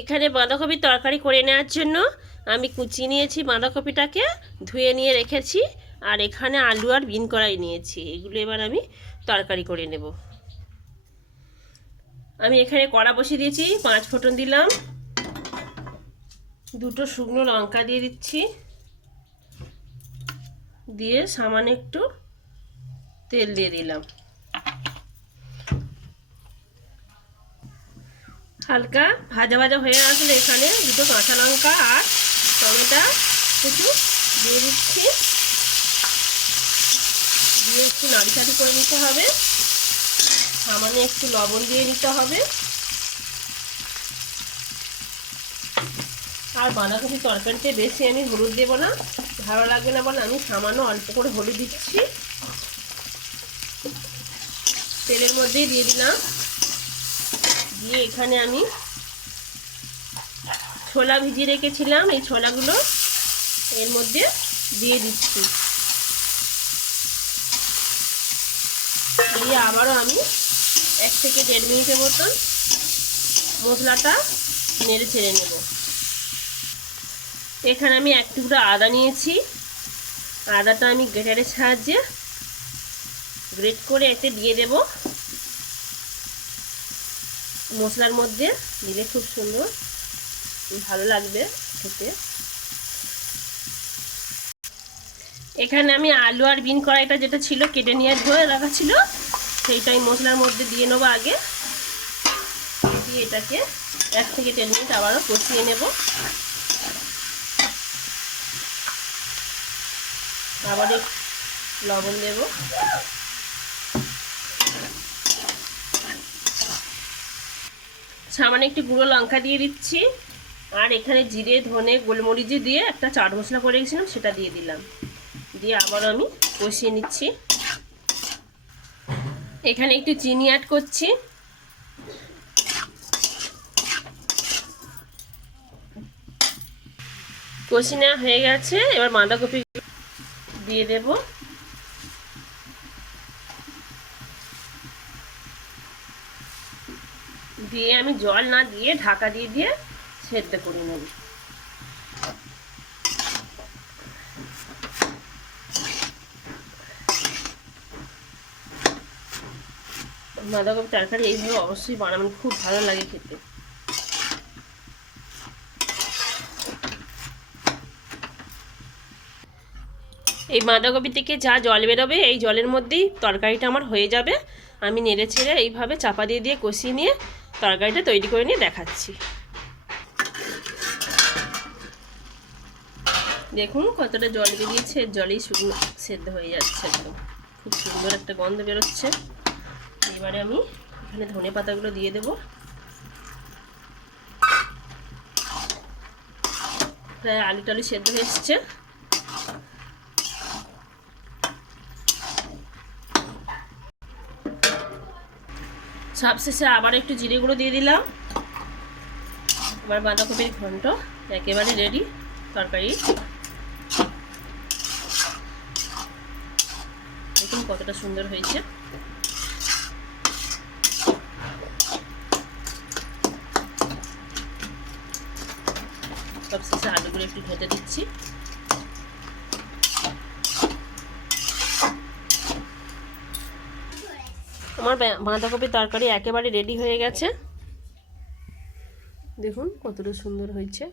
এখানে বাঁধাকপির তরকারি করে নেওয়ার জন্য আমি কুচিয়ে নিয়েছি, বাঁধাকপিটাকে ধুয়ে নিয়ে রেখেছি। আর এখানে আলু আর বিন কড়াই নিয়েছি, এগুলো এবার আমি তরকারি করে নেব। আমি এখানে কড়া বসিয়ে দিয়েছি, 5 ফোঁটন দিলাম, 2টো শুকনো লঙ্কা দিয়ে দিচ্ছি, দিয়ে সামান্য একটু তেল দিয়ে দিলাম। হালকা ভাজা ভাজা হয়ে আসলে এখানে 2টো কাঁচা লঙ্কা আর টমেটো কিছু দিয়ে দিচ্ছি, দিয়ে একটু নাড়িচাড়ি করে নিতে হবে। সামান্য একটু লবণ দিয়ে নিতে হবে। আর বাঁধাকপি তরকারিতে বেশি আমি হলুদ দেবো না, ভালো লাগবে না বলে আমি সামান্য অল্প করে হলুদ দিচ্ছি। তেলের মধ্যেই দিয়ে দিলাম। দিয়ে এখানে আমি ছোলা ভিজিয়ে রেখেছিলাম, এই ছোলাগুলো এর মধ্যে দিয়ে দিচ্ছি। দিয়ে আবারও আমি 1 থেকে 1.5 মিনিটের মতন মশলাটা নেড়ে ছেড়ে নেব। এখানে আমি 1 টুকরো আদা নিয়েছি, আদাটা আমি গ্রেটারের সাহায্যে গ্রেট করে এতে দিয়ে দেব। মশলার মধ্যে দিলে খুব সুন্দর ভালো লাগবে খেতে। এখানে আমি আলু আর বিন কড়াইটা যেটা ছিল কেটে নিয়ে ধুয়ে রাখা ছিল, সেইটাই মশলার মধ্যে দিয়ে নেবো আগে। দিয়ে এটাকে 1 থেকে 1.5 মিনিট আবারও কষিয়ে নেব। আবার লবণ দেব। সামান্য একটু গুঁড়ো লঙ্কা দিয়ে দিচ্ছি। আর এখানে জিরে ধনে গোলমরিচ দিয়ে একটা চাট মশলা করে রেখেছিলাম, সেটা দিয়ে দিলাম। দিয়ে আবার আমি কষিয়ে নিচ্ছি। এখানে একটু চিনি অ্যাড করছি। কষি নেওয়া হয়ে গেছে, এবার বাঁধাকপি দিয়ে দেব। দিয়ে আমি জল না দিয়ে ঢাকা দিয়ে দিয়ে সেদ্ধ করে নেব। বাঁধাকপি তরকারি এইভাবে অবশ্যই বানাবেন, খুব ভালো লাগে খেতে। এই বাঁধাকপি থেকে যা জল বেরোবে এই জলের মধ্যেই তরকারিটা আমার হয়ে যাবে। আমি নেড়ে ছেড়ে এইভাবে চাপা দিয়ে দিয়ে কষিয়ে নিয়ে তরকারিটা তৈরি করে নিয়ে দেখাচ্ছি। দেখুন কতটা জল বেরিয়েছে, জলেই শুকনো সেদ্ধ হয়ে যাচ্ছে, একদম খুব সুন্দর একটা গন্ধ বেরোচ্ছে। এবারে আমি এখানে ধনে পাতাগুলো দিয়ে দেব। প্রায় আলু টালু সেদ্ধ হয়ে এসছে। সবশেষে আবার একটু জিরে গুঁড়ো দিয়ে দিলাম। এবার বাঁধাকপির ঘন্ট একেবারে রেডি তরকারি। দেখুন কতটা সুন্দর হয়েছে। সবশেষে আলুগুলো একটু ভেজে দিচ্ছি। আমার বাঁধাকপির তরকারি একেবারে রেডি হয়ে গেছে। দেখুন কতটা সুন্দর হয়েছে।